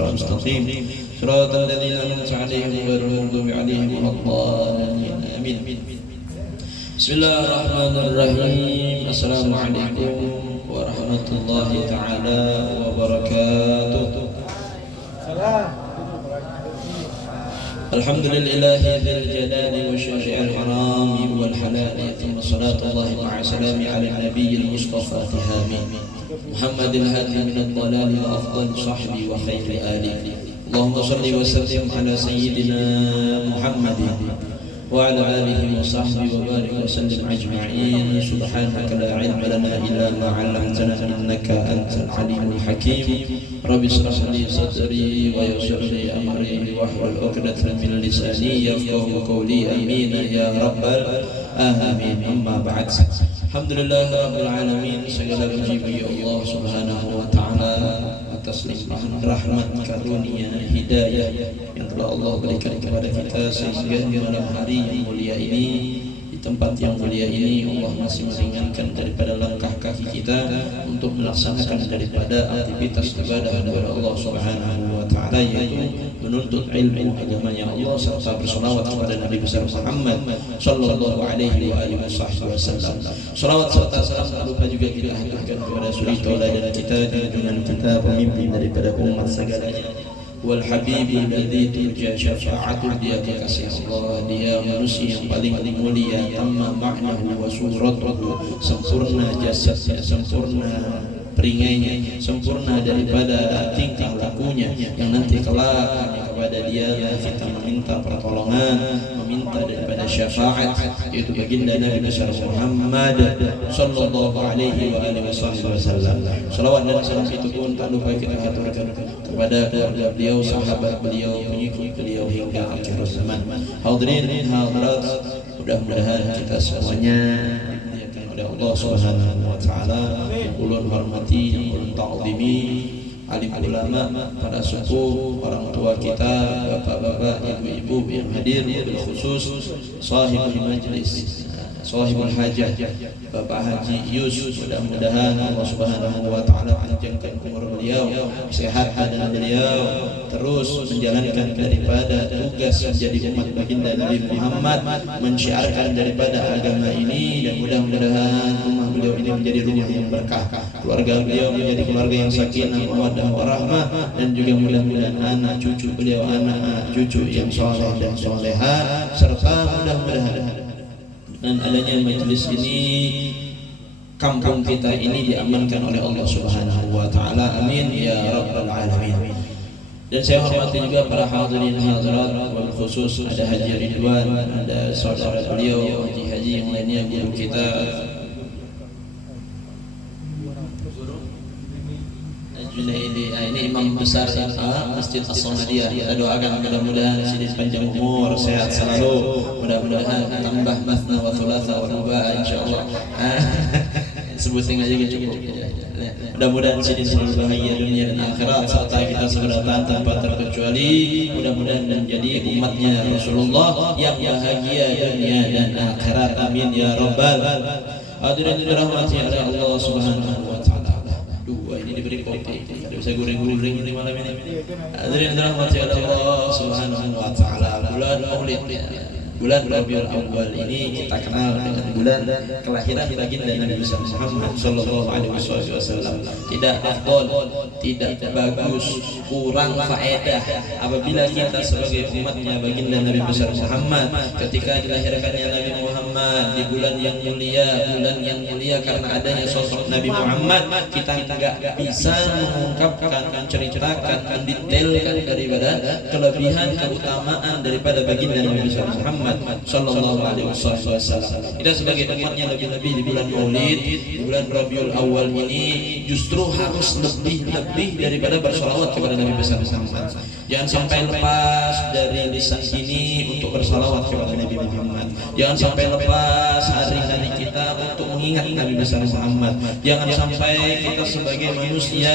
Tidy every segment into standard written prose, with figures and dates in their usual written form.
siratal mustaqim siratal ladzina an'amta 'alaihim ghairil maghdubi 'alaihim waladdallin amin. Bismillahirrahmanirrahim. Assalamualaikum warahmatullahi taala wabarakatuh. Alhamdulillahi dzil jalali wa syari'il harami wal halali thumma salatullahi ma'a salami 'ala nabiyil mustafa tihami Muhammadil hadi min ad-dhalali wa afdal sahbi wa khairi ali. Allahumma shalli wa sallim ala sayyidina Muhammadin wa ala alihi wa sahbihi wa barik wa sallim ajma'in. Subhanaka la ilma lana illa ma 'allamtana innaka antal alimul hakim. Rabbi shrah li sadri wa yassir li amri wahlul 'uqdatam min lisani yafqahu qawli. Amin ya rabbal alamin. Amma ba'd. Alhamdulillah rabbil alamin. Segala puji bagi Allah Subhanahu wa taala atas limpahan rahmat, karunia, hidayah yang telah Allah berikan kepada kita sehingga di malam hari yang mulia ini, di tempat yang mulia ini, Allah masih meringankan daripada langkah kaki kita untuk melaksanakan daripada aktivitas ibadah kepada Allah Subhanahu wa taala, yaitu menuntut ilmu agamanya Allah serta berselawat kepada Nabi besar Muhammad sallallahu alaihi wa alihi wasallam. Selawat serta salam tak lupa juga kita haturkan kepada suri tauladan kita, junjungan kita, pemimpin daripada umat segalanya, wal habibi alladzi turja syafa'atuhu, dia kekasih Allah, dia manusia yang paling mulia, tamma ma'nahu wa suratuhu, sempurna jasadnya, sempurna peringainya, sempurna daripada tingkah lakunya, yang nanti kelak hanya kepada dia kita meminta pertolongan, meminta daripada syafaat, yaitu baginda Nabi besar Muhammad sallallahu alaihi wa alihi wasallam. Salawat dan salam itu pun tak lupa kita haturkan kepada keluarga beliau, sahabat beliau, pengikut beliau hingga akhir zaman. Hadirin hadirat, mudah-mudahan kita semuanya dimuliakan oleh Allah Subhanahu wa taala. Yang ulun hormati, yang ulun ta'zimi, alim ulama, para sepuh, orang tua kita, bapak-bapak, ibu-ibu yang hadir, bil khusus sahibul majlis, sahibul hajah, Bapak Haji Yus, mudah-mudahan Allah Subhanahu wa taala panjangkan umur beliau, sehat badan beliau, terus menjalankan daripada tugas menjadi umat baginda Nabi Muhammad, mensyiarkan daripada agama ini, dan mudah-mudahan rumah beliau ini menjadi rumah yang berkah, keluarga beliau menjadi keluarga yang sakinah, mawaddah warahmah, dan juga mudah-mudahan anak cucu beliau anak cucu yang saleh dan salehah, serta mudah-mudahan dan adanya majelis ini, kampung kita ini diamankan oleh Allah Subhanahu wa taala. Amin ya rabbal alamin. Dan saya hormati juga para hadirin hadirat, wal khusus ada Haji Ridwan, ada saudara beliau haji-haji yang lainnya, guru kita ini imam besar Masjid As-Samadiyah. Kita doakan mudah-mudahan sidin panjang umur, sehat selalu, mudah-mudahan tambah mathna wa thulatha wa ruba insyaallah. Sebutin aja cukup. Mudah-mudahan sidin selalu bahagia dunia dan akhirat, serta kita seberatan tanpa terkecuali mudah-mudahan menjadi umatnya Rasulullah yang bahagia dunia dan akhirat. Amin ya rabbal. Hadirin dirahmati oleh Allah Subhanahu wa taala. Ini diberi kopi, tidak bisa goreng-goreng ini malam ini. Hadirin dirahmati Allah Subhanahu wa taala, bulan Maulid, bulan Rabiul Awwal ini kita kenal dengan bulan kelahiran baginda Nabi besar Muhammad sallallahu alaihi wasallam. Tidak afdol, tidak bagus, kurang faedah apabila kita sebagai umatnya baginda Nabi besar Muhammad, ketika dilahirkannya Nabi Muhammad di bulan yang mulia karena adanya sosok Nabi Muhammad, kita tidak bisa mengungkapkan, menceritakan, mendetailkan daripada kelebihan, keutamaan daripada baginda Nabi besar Muhammad sallallahu alaihi wasallam. Kita sebagai umatnya lebih-lebih di bulan Maulid, di bulan Rabiul Awal ini justru harus lebih daripada bersalawat kepada Nabi besar Muhammad. Jangan sampai lepas dari lisan ini untuk bersalawat kepada Nabi Muhammad. Jangan sampai lepas hari-hari kita untuk mengingat Nabi besar Muhammad. Jangan sampai kita sebagai manusia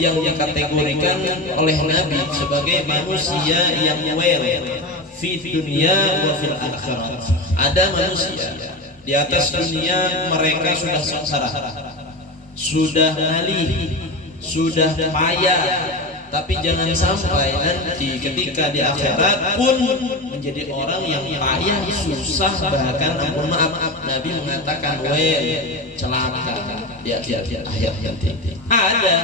yang dikategorikan oleh Nabi sebagai manusia yang well fi dunia wa fil akhirat. Ada manusia di atas dunia mereka sudah sengsara, sudah ngalih, sudah payah, tapi jangan sampai nanti ketika di akhirat pun menjadi orang yang payah, susah, bahkan ampun maaf Nabi mengatakan celaka di akhir nanti. Ada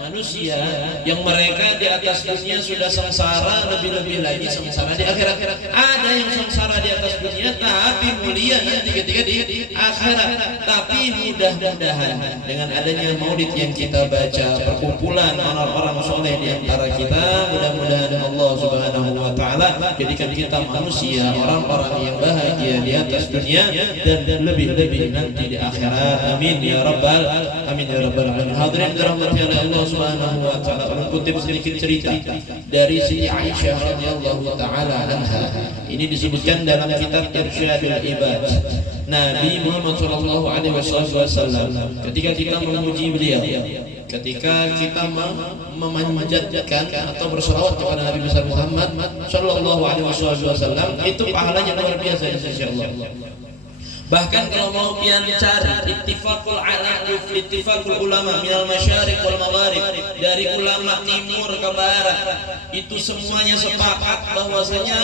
manusia yang mereka di atas dunia sudah sengsara, lebih-lebih lagi sengsara di akhirat. Ada yang sengsara di atas dunia tapi mulia nanti ketika di akhirat. Tapi mudah-mudahan dengan adanya maulid yang kita baca, perkumpulan orang-orang soleh di antara kita, mudah-mudahan Allah Subhanahu wa taala jadikan kita manusia, orang-orang yang bahagia di atas dunia dan lebih-lebih nanti di akhirat. Amin ya rabbal alamin. Hadirin dirahmati oleh Allah Subhanahu wa taala, kutip sedikit cerita dari Siti Aisyah radhiyallahu taala anha. Ini disebutkan dalam kitab Irsyadul Ibad. Nabi Muhammad sallallahu alaihi wasallam ketika kita memuji beliau, ketika kita memanjatkan atau berselawat kepada Nabi besar Muhammad sallallahu alaihi wasallam, itu pahalanya luar biasa insyaallah. Bahkan kalau mau pian cari ittifaqul ulama minal masyariq wal magharib, dari ulama timur ke barat, itu semuanya sepakat bahwasanya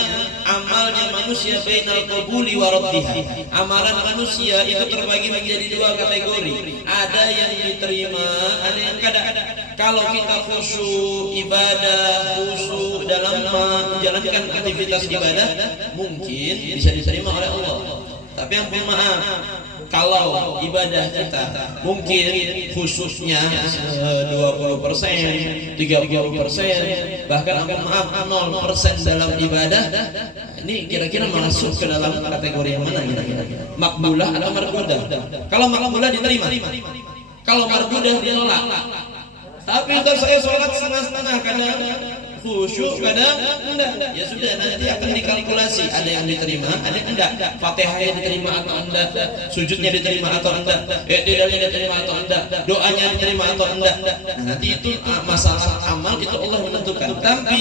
amalnya manusia bainal qabuli wa raddiha. Amalan manusia itu terbagi menjadi dua kategori. Ada yang diterima, ada yang tidak. Kalau kita khusyuk ibadah, khusyuk dalam menjalankan aktivitas ibadah, mungkin bisa diterima oleh Allah. Tapi ampun maaf, kalau ibadah kita mungkin khususnya 20%, 30%, bahkan ampun maaf 0% dalam ibadah, ini kira-kira masuk ke dalam kategori yang mana kira-kira? Makbulah atau mardudah? Kalau makbulah diterima, kalau mardudah ditolak. Tapi kalau saya sholat setengah-setengah, kadang khusyuk, kadang enggak, ya sudah nanti akan dikalkulasi, ada yang diterima, ada yang enggak, Fatihahnya diterima atau enggak, sujudnya diterima atau enggak, i'tidalnya diterima atau enggak, doanya diterima atau enggak. Nanti itu masalah amal itu Allah menentukan. Tapi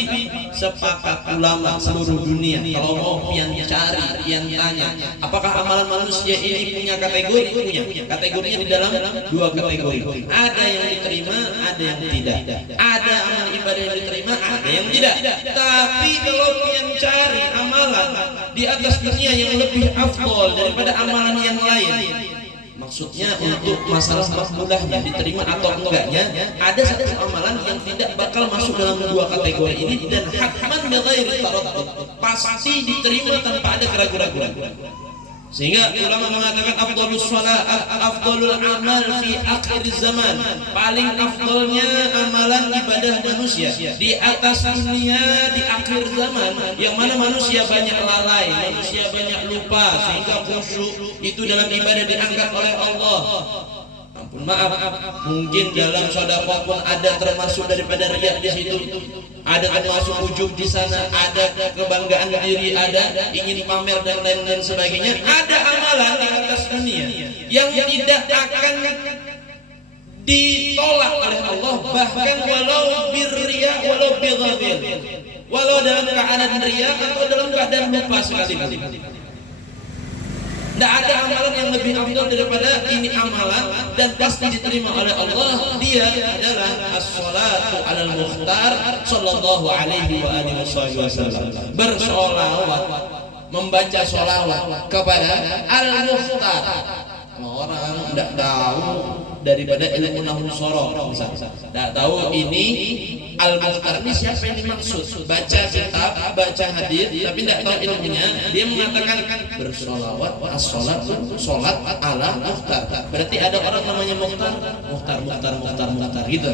sepakat ulama seluruh dunia, kalau mau pian cari, pian tanya, apakah amalan manusia ini punya kategori? Punya. Kategorinya di dalam dua kategori. Ada yang diterima, ada yang tidak. Ada amal ibadah yang diterima, ada yang tidak. Tapi kalau kalian cari amalan di atas dunia yang lebih afdol daripada amalan yang lain, maksudnya untuk masalah makbulahnya diterima atau enggaknya, ada satu amalan yang tidak bakal masuk dalam dua kategori ini dan hakman bighairi taraddud, pasti diterima tanpa ada keraguan-raguan. Sehingga ulama mengatakan afdhalus shalah afdhalul amal fi akhir zaman, paling afdolnya amalan ibadah manusia di atas dunia di akhir zaman, yang mana manusia banyak lalai, manusia banyak lupa, sehingga khusyuk itu dalam ibadah diangkat oleh Allah. Ampun maaf, mungkin dalam sedekah pun ada termasuk daripada riya di situ, ada termasuk ujub di sana, ada kebanggaan diri, ada ingin pamer dan lain-lain sebagainya. Ada amalan di atas dunia yang tidak akan ditolak oleh Allah, bahkan walau birriya walau bighadil, walau dalam keadaan riya atau dalam keadaan lupa sekali-kali. Tidak ada amalan yang lebih afdal daripada ini amalan dan pasti diterima oleh Allah. Dia adalah as-salatu alal mukhtar sallallahu alaihi wa alihi wasallam. Bersolawat, membaca solawat kepada al-mukhtar. Orang tidak tahu daripada ilmu nahwu sorof, misalnya tidak tahu ini al-mukhtar ini siapa yang dimaksud, baca kitab, baca hadis, tapi tidak tahu ilmunya, dia mengatakan bersolawat, as-salatu, solat ala mukhtar. Berarti ada orang namanya mukhtar gitu.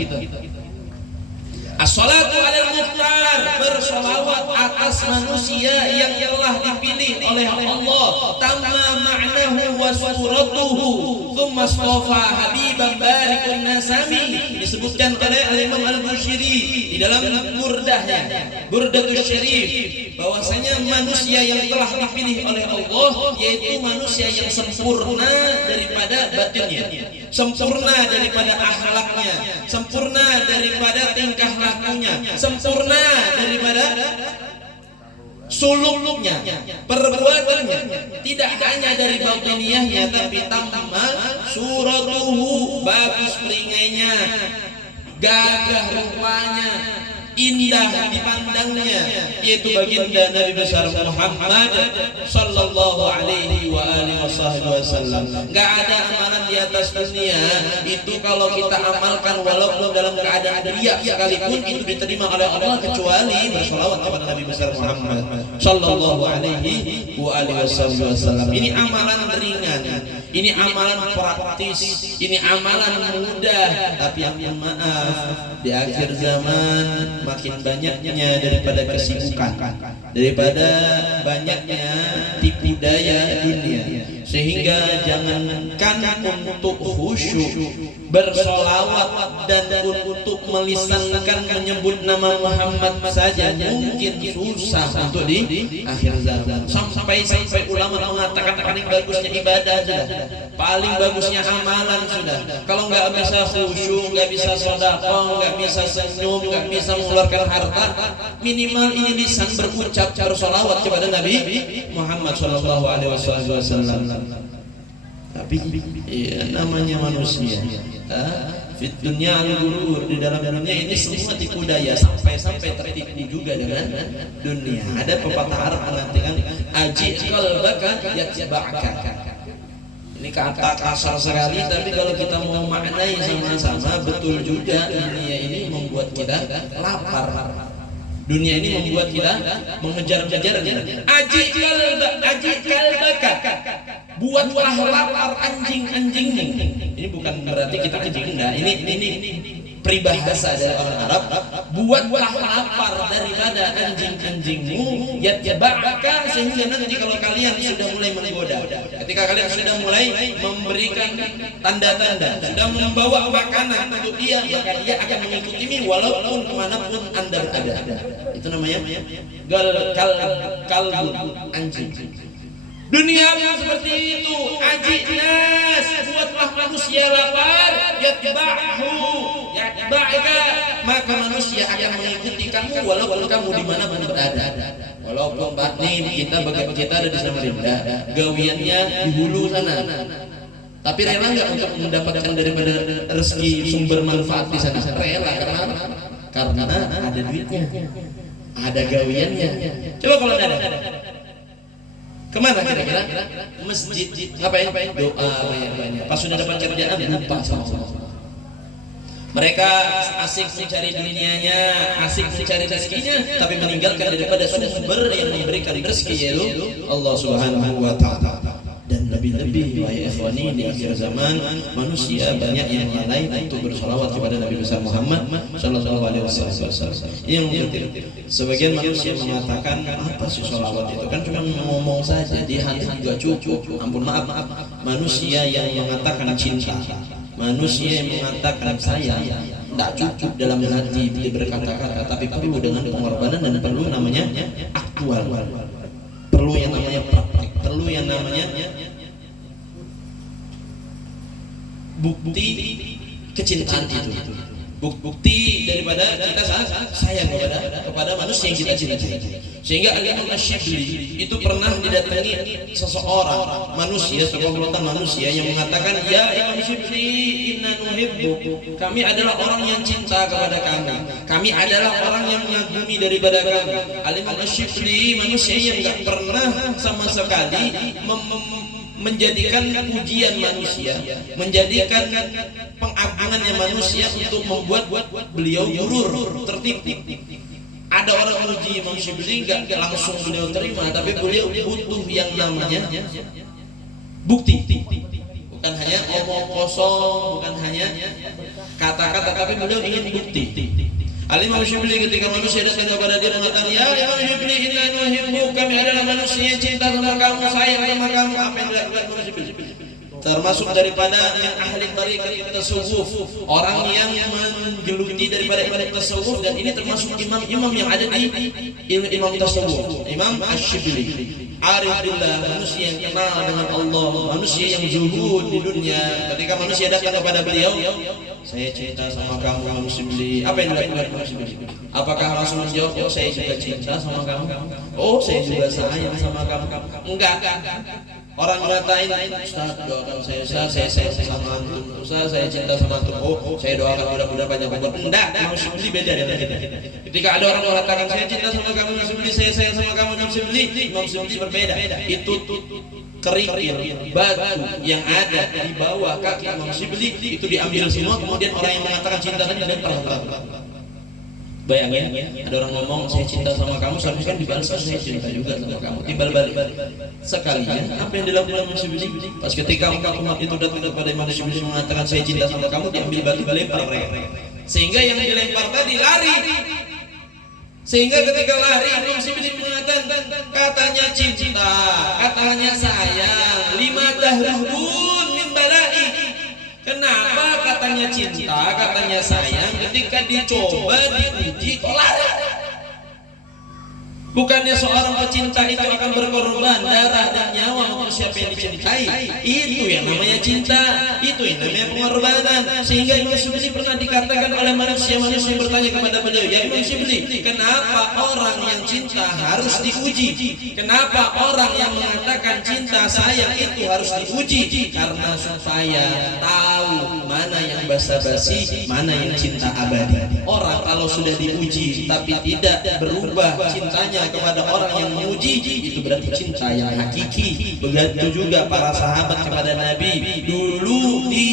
As-salatu ala mukhtar, bersolawat atas manusia yang telah dipilih oleh Allah, tamma ma'nahu wa suratuhu, thumma astafa habiban barikun nasami. Disebutkan oleh Al-Imam Al-Bushiri di dalam burdahnya, Burdatus Syarif, bahwasanya manusia yang telah dipilih oleh Allah yaitu manusia yang sempurna daripada batinnya, sempurna daripada akhlaknya, sempurna daripada tingkah lakunya, sempurna daripada suluknya, perbuatannya, tidak hanya dari batiniyahnya tapi tamma suratuhu, bagus peringainya, gagah rupanya, indah dipandangnya, yaitu baginda Nabi besar Muhammad sallallahu alaihi wa alihi wasallam. Enggak ada amalan di atas dunia itu kalau kita amalkan walaupun dalam keadaan riya sekalipun itu diterima oleh Allah kecuali bersolawat kepada Nabi besar Muhammad sallallahu alaihi wa alihi wasallam. Ini amalan ringan, ini amalan praktis, ini amalan mudah, tapi yang maaf di akhir zaman makin banyaknya daripada kesibukan, daripada banyaknya tipu daya dunia, sehingga jangankan untuk khusyuk bersolawat dan untuk melisankan menyebut nama Muhammad saja mungkin susah untuk di akhir zaman. Sampai ulama mengatakan paling bagusnya ibadah sudah, paling bagusnya amalan sudah. Kalau nggak bisa khusyuk, nggak bisa sedekah, nggak bisa senyum, nggak bisa mengeluarkan harta, minimal ini lisan berucap bersolawat kepada Nabi Muhammad sallallahu alaihi wasallam. Tapi ya, namanya manusia, fit dunya al-ghurur, di dalam dunia ini semua tipu daya, sampai tertipu juga dengan dunia. Ada pepatah Arab mengatakan aji qalbaka yatba'aka. Ini kata kasar sekali, tapi kalau kita mau maknai sama-sama betul juga. Dunia ini membuat kita lapar. Dunia ini membuat kita mengejar-ngejarnya. Aji kalbaka, buatlah lapar anjing-anjingmu. Ini bukan berarti kita anjing, enggak. Ini peribahasa dari orang Arab. Buatlah lapar daripada anjing-anjingmu, yatba'aka, sehingga nanti kalau kalian sudah mulai menggoda, ketika kalian sudah mulai memberikan tanda-tanda, sudah membawa makanan untuk dia, maka dia akan mengikutimu walaupun kemanapun anda berada. Itu namanya kalbun, anjing. Dunia seperti itu. Ajinas, buatlah manusia lapar, yatba'hu, yatba'ika, maka manusia akan mengikuti kamu walaupun kamu dimanapun berada. Walaupun kita ada di Samarinda, gawiannya di hulu sana, tapi rela nggak untuk mendapatkan daripada rezeki sumber manfaat di sana? Rela, karena ada duitnya, ada gawiannya. Coba kalau ada kemana kira-kira? Masjid. Ngapain? Doa banyak-banyak. Pas sudah dapat kerjaan lupa sama Allah. Mereka asik mencari dunianya, asik mencari rezekinya, tapi meninggalkan daripada sumber yang memberikan rezeki, yaitu Allah Subhanahu wa taala. Dan lebih-lebih wahai ikhwani, di akhir zaman manusia banyak yang lalai untuk bersolawat kepada Nabi besar Muhammad sallallahu alaihi wasallam. Yang penting, sebagian manusia mengatakan apa sih solawat itu, kan cuma ngomong saja, di hati juga cukup. Ampun maaf, manusia yang mengatakan cinta, manusia yang mengatakan sayang tidak cukup dalam hati dia berkata-kata, tapi perlu dengan pengorbanan dan perlu namanya aktual, perlu yang namanya praktik, perlu yang namanya bukti kecintaan itu, bukti daripada kita sayang kepada manusia yang kita cintai. Sehingga Al-Imam Asy-Syibli itu pernah didatangi seseorang manusia, sekumpulan manusia yang mengatakan, ya Imam Syibli, inna nuhibbu, kami adalah orang yang cinta kepada kami adalah orang yang mengagumi daripada kami. Al-Imam Asy-Syibli manusia yang enggak pernah sama sekali menjadikan pujian manusia, menjadikan pengagungannya manusia untuk membuat beliau gurur, tertipu. Ada orang memuji Imam Syibli enggak langsung beliau terima, tapi beliau butuh yang namanya bukti. Bukan hanya omong kosong, bukan hanya kata-kata, tapi beliau ingin bukti. Al-Imam Syibli ketika manusia datang kepada dia mengatakan, ya Imam Syibli, inna nuhibbu, kami adalah manusia yang cinta sama kamu, sayang sama kamu. Apa yang dilakukan Imam Syibli? Termasuk daripada yang ahli tariqat tasawuf, orang yang menggeluti daripada ibadah tasawuf, dan ini termasuk imam-imam yang ada di imam tasawuf. Imam Asy-Syibli, arif billah, manusia yang kenal dengan Allah, manusia yang zuhud di dunia. Ketika manusia datang kepada beliau, saya cinta sama kamu Imam Syibli. Apa yang dilakukan Imam Syibli? Apakah langsung menjawab, oh saya juga cinta sama kamu, oh saya juga sayang sama kamu? Enggak. Orang ngatain, Ustaz doakan saya, Ustaz saya sayang sama antum, Ustaz saya cinta sama antum. Oh, saya doakan mudah-mudahan banyak umur. Enggak, Imam Syibli beda dengan kita. Ketika ada orang mengatakan saya cinta sama kamu Imam Syibli, saya sayang sama kamu Imam Syibli, Imam Syibli berbeda. Itu kerikil batu yang ada di bawah kaki Imam Syibli itu diambil semua, kemudian orang yang mengatakan cinta tadi dilempar. Bayangin, ada orang ngomong saya cinta sama kamu, seharusnya kan dibalas saya cinta juga sama kamu, timbal balik. Sekalinya apa yang dilakukan Imam Syibli? Pas ketika umat itu datang kepada Imam Syibli mengatakan saya cinta sama kamu, diambil batu dilempar mereka, sehingga yang dilempar tadi lari. Sehingga ketika lari Imam Syibli mengatakan katanya cinta, katanya sayang, lima dahrun min balai. Kenapa katanya cinta, katanya sayang, ketika dicoba, diuji, kok lari? Bukannya seorang pecinta itu akan berkorban darah dan nyawa untuk siapa yang dicintai. Itu yang namanya cinta, itu yang namanya pengorbanan. Sehingga Imam Syibli pernah dikatakan oleh manusia-manusia yang bertanya kepada beliau, ya Imam Syibli, kenapa orang yang cinta harus diuji? Kenapa orang yang mengatakan cinta sayang itu harus diuji? Karena supaya tahu mana yang basa-basi, mana yang cinta abadi. Orang kalau sudah diuji tapi tidak berubah cintanya kepada orang yang menguji, itu berarti cinta yang hakiki. Begitu juga para sahabat kepada Nabi. Dulu di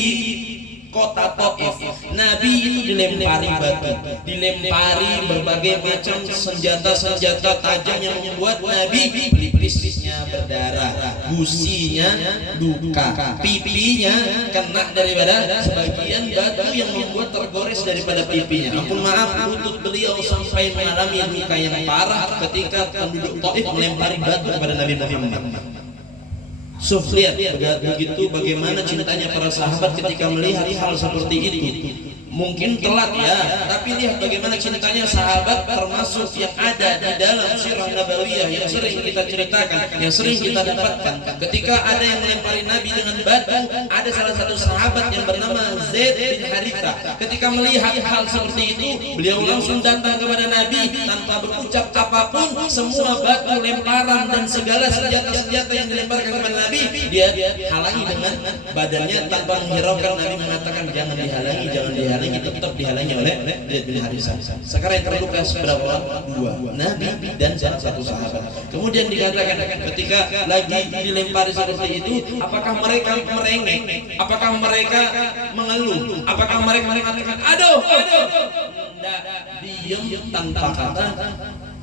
kota Taif, Nabi itu dilempari batu, dilempari berbagai macam senjata-senjata tajam yang membuat Nabi pelipisnya berdarah, gusinya duka, pipinya kena daripada sebagian batu yang membuat tergores daripada pipinya. Ampun maaf, lutut beliau sampai mengalami luka yang parah ketika penduduk Taif melempari batu kepada Nabi Muhammad. Lihat begitu bagaimana cintanya para sahabat ketika melihat hal seperti itu. Mungkin telat ya, tapi lihat bagaimana cintanya sahabat, termasuk yang ada di dalam sirah nabawiyah yang sering kita ceritakan, yang sering kita dapatkan. Ketika ada yang melempari Nabi dengan batu, ada salah satu sahabat yang bernama Zaid bin Haritha. Ketika melihat hal seperti itu, beliau langsung datang kepada Nabi tanpa berucap apapun. Semua batu, lemparan dan segala senjata-senjata yang dilemparkan kepada Nabi, dia halangi dengan badannya tanpa menghiraukan. Nabi mengatakan jangan dihalangi, jangan dihalangi. Tetap dihalangi oleh Zaid bin Haritha. Sekarang yang terluka seberapa orang? Dua, Nabi dan salah satu sahabat. Kemudian dikatakan ketika lagi dilempari seperti itu, apakah mereka merengek? Apakah mereka mengeluh? Apakah mereka mengatakan aduh? Tidak, diam tanpa kata,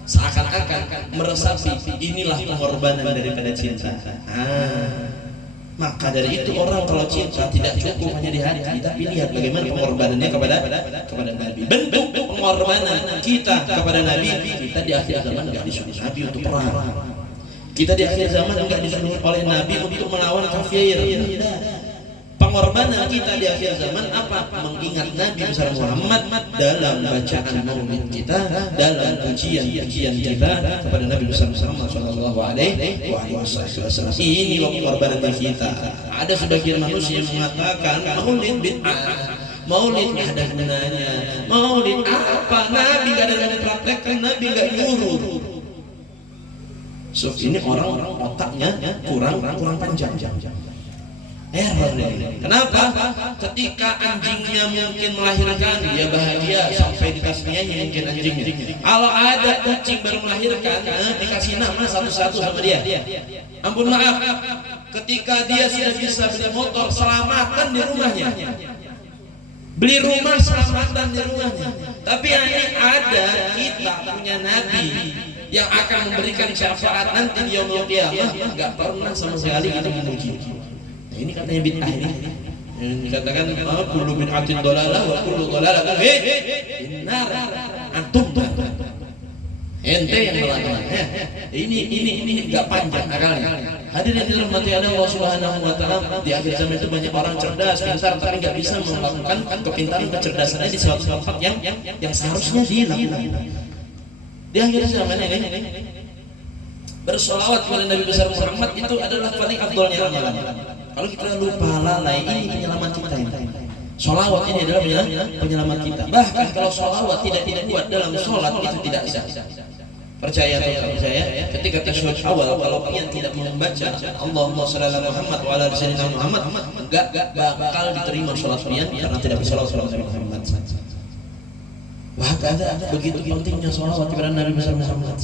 seakan-akan meresapi inilah pengorbanan daripada cinta. Maka dari itu orang kalau cinta tidak cukup hanya di hati, tapi lihat bagaimana pengorbanannya kepada Nabi. Bentuk pengorbanan kita kepada Nabi. Kita di akhir zaman enggak disuruh Nabi untuk perang. Kita di akhir zaman enggak disuruh oleh Nabi untuk melawan kafir. Pengorbanan kita di akhir zaman apa? Mengingat Nabi besar Muhammad dalam bacaan maulid kita, dalam pujian-pujian kita kepada Nabi besar Muhammad sallallahu alaihi wasallam. Ini pengorbanan kita. Ada sebagian manusia yang mengatakan maulid bid'ah. Maulid nggak ada gunanya. Maulid apa? Nabi nggak ada yang mempraktekkan, Nabi nggak nyuruh. So ini orang otaknya kurang panjang. Kenapa? Ketika anjingnya mungkin melahirkan, dia bahagia sampai dikasih nyanyi mungkin anjingnya. Kalau ada kucing baru melahirkan, dikasih nama satu-satu sama dia. Ampun maaf, ketika dia sudah bisa beli motor, selamatan di rumahnya. Beli rumah, selamatan di rumahnya. Tapi ini ada, kita punya Nabi yang akan memberikan syafaat nanti di yaumul qiyamah, enggak pernah sama sekali kita memuji. Ini katanya bid'ah ini. Yang dikatakan kullu bid'atin dhalalah wa kullu dhalalatin finnar. Antum ente yang melarang. Ini enggak panjang akalnya. Hadirin dirahmati Allah Subhanahu wa taala, di akhir zaman itu banyak orang cerdas, pintar tapi enggak bisa melakukan kepintaran kecerdasannya di suatu tempat yang seharusnya dilakukan. Di akhir zaman ini bersolawat kepada Nabi besar Muhammad itu adalah paling afdolnya amalan. Kalau kita lupa lalai, ini penyelamat kita ini. Solawat ini adalah penyelamat kita. Bahkan kalau solawat tidak kuat dalam sholat itu tidak sah. Percaya atau tidak percaya? Ketika tasyahud awal kalau pian tidak membaca Allahumma shalli ala Muhammad wa ala sayyidina Muhammad, enggak bakal diterima salat pian karena tidak bisa salat kepada Nabi Muhammad. Wah, begitu pentingnya sholawat kepada Nabi besar Muhammad.